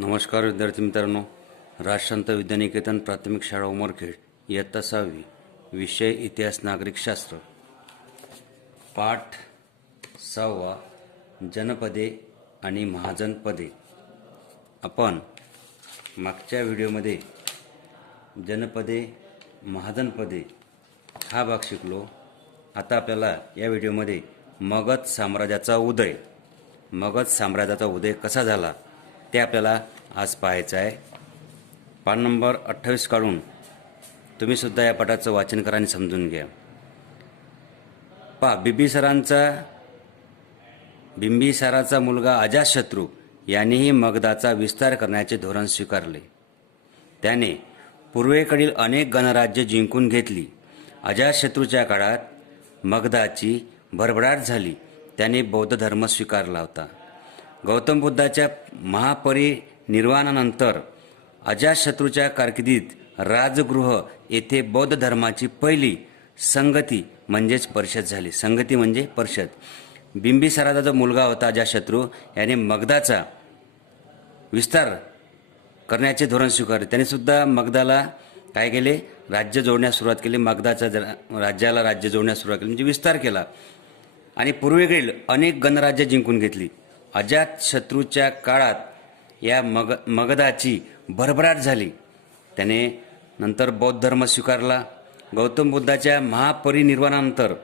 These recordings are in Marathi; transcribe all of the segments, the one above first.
नमस्कार विद्यार्थी मित्रांनो, राजशांत विद्यानिकेतन प्राथमिक शाळा उमरखेड इयत्ता 6वी, विषय इतिहास नागरिकशास्त्र, पाठ 6वा जनपदे आणि महाजनपदे। आपण मागच्या व्हिडिओमध्ये जनपदे महाजनपदे हा भाग शिकलो। आता आपल्याला या व्हिडिओमध्ये मगध साम्राज्याचा उदय कसा झाला ते आपल्याला आज पाहायचं आहे। पान नंबर 28 काढून तुम्ही सुद्धा या पाठाचं वाचन करा आणि समजून घ्या। पहा, बिंबिसाराचा मुलगा अजातशत्रू यानेही मगधाचा विस्तार करण्याचे धोरण स्वीकारले। त्याने पूर्वेकडील अनेक गणराज्ये जिंकून घेतली। अजातशत्रूच्या काळात मगधाची भरभराट झाली। त्याने बौद्ध धर्म स्वीकारला होता। गौतम बुद्धाच्या महापरिनिर्वाणानंतर अजातशत्रूच्या कारकिर्दीत राजगृह येथे बौद्ध धर्माची पहिली संगती म्हणजेच परिषद झाली। संगती म्हणजे परिषद। बिंबिसाराचा जो मुलगा होता अजातशत्रू याने मगधाचा विस्तार करण्याचे धोरण स्वीकारले। त्याने सुद्धा मगधाला काय केले, राज्य जोडण्यास सुरुवात केली। मगधाच्या राज्याला राज्य जोडण्यास सुरुवात केली म्हणजे विस्तार केला आणि पूर्वेकडील अनेक गणराज्ये जिंकून घेतली। अजातशत्रूच्या काळात या मगधाची भरभराट झाली। त्याने नंतर बौद्ध धर्म स्वीकारला। गौतम बुद्धाच्या महापरिनिर्वाणानंतर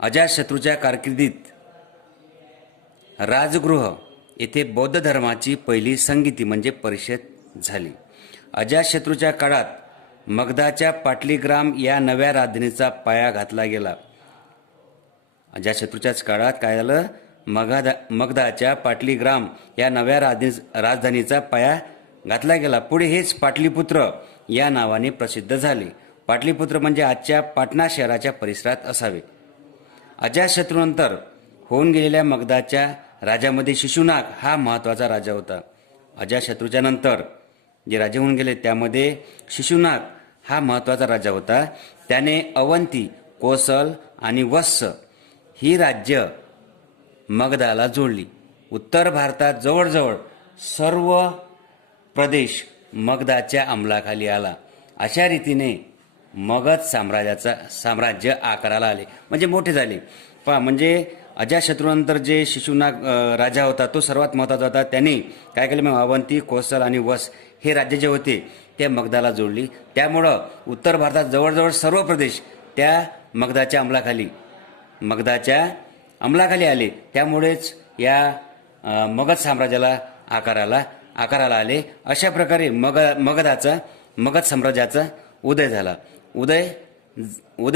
अजातशत्रूच्या कारकिर्दीत राजगृह येथे बौद्ध धर्माची पहिली संगती म्हणजे परिषद झाली। अजातशत्रूच्या काळात मगधाच्या पाटलीग्राम या नव्या राजधानीचा पाया घातला गेला। अजातशत्रूच्याच काळात काय झालं, मगधाच्या पाटलीग्राम या नव्या राजधानीचा पाया घातला गेला। पुढे हेच पाटलीपुत्र या नावाने प्रसिद्ध झाले। पाटलीपुत्र म्हणजे आजच्या पाटणा शहराच्या परिसरात असावे। अजातशत्रूनंतर होऊन गेलेल्या मगधाच्या राजामध्ये शिशुनाग हा महत्त्वाचा राजा होता। अजातशत्रूच्या नंतर जे राजे होऊन गेले त्यामध्ये शिशुनाग हा महत्त्वाचा राजा होता। त्याने अवंती, कोसल आणि वत्स ही राज्य मगधाला जोडली। उत्तर भारतात जवळजवळ सर्व प्रदेश मगधाच्या अंमलाखाली आला। अशा रीतीने मगध साम्राज्य आकाराला आले म्हणजे मोठे झाले। पहा, म्हणजे अजातशत्रूनंतर जे शिशुनाग राजा होता तो सर्वात महत्त्वाचा होता। त्याने काय केलं, मग अवंती, कोसल आणि वत्स हे राज्य जे होते ते मगधाला जोडली। त्यामुळं उत्तर भारतात जवळजवळ सर्व प्रदेश त्या मगधाच्या अंमलाखाली आले। त्यामुळेच या मगध साम्राज्याला आकाराला आले। अशा प्रकारे मगध साम्राज्याचा उदय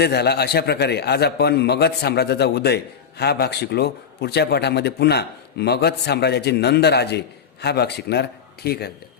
झाला। अशा प्रकारे आज आपण मगध साम्राज्याचा उदय हा भाग शिकलो। पुढच्या पाठामध्ये पुन्हा मगध साम्राज्याचे नंद राजे हा भाग शिकणार। ठीक आहे।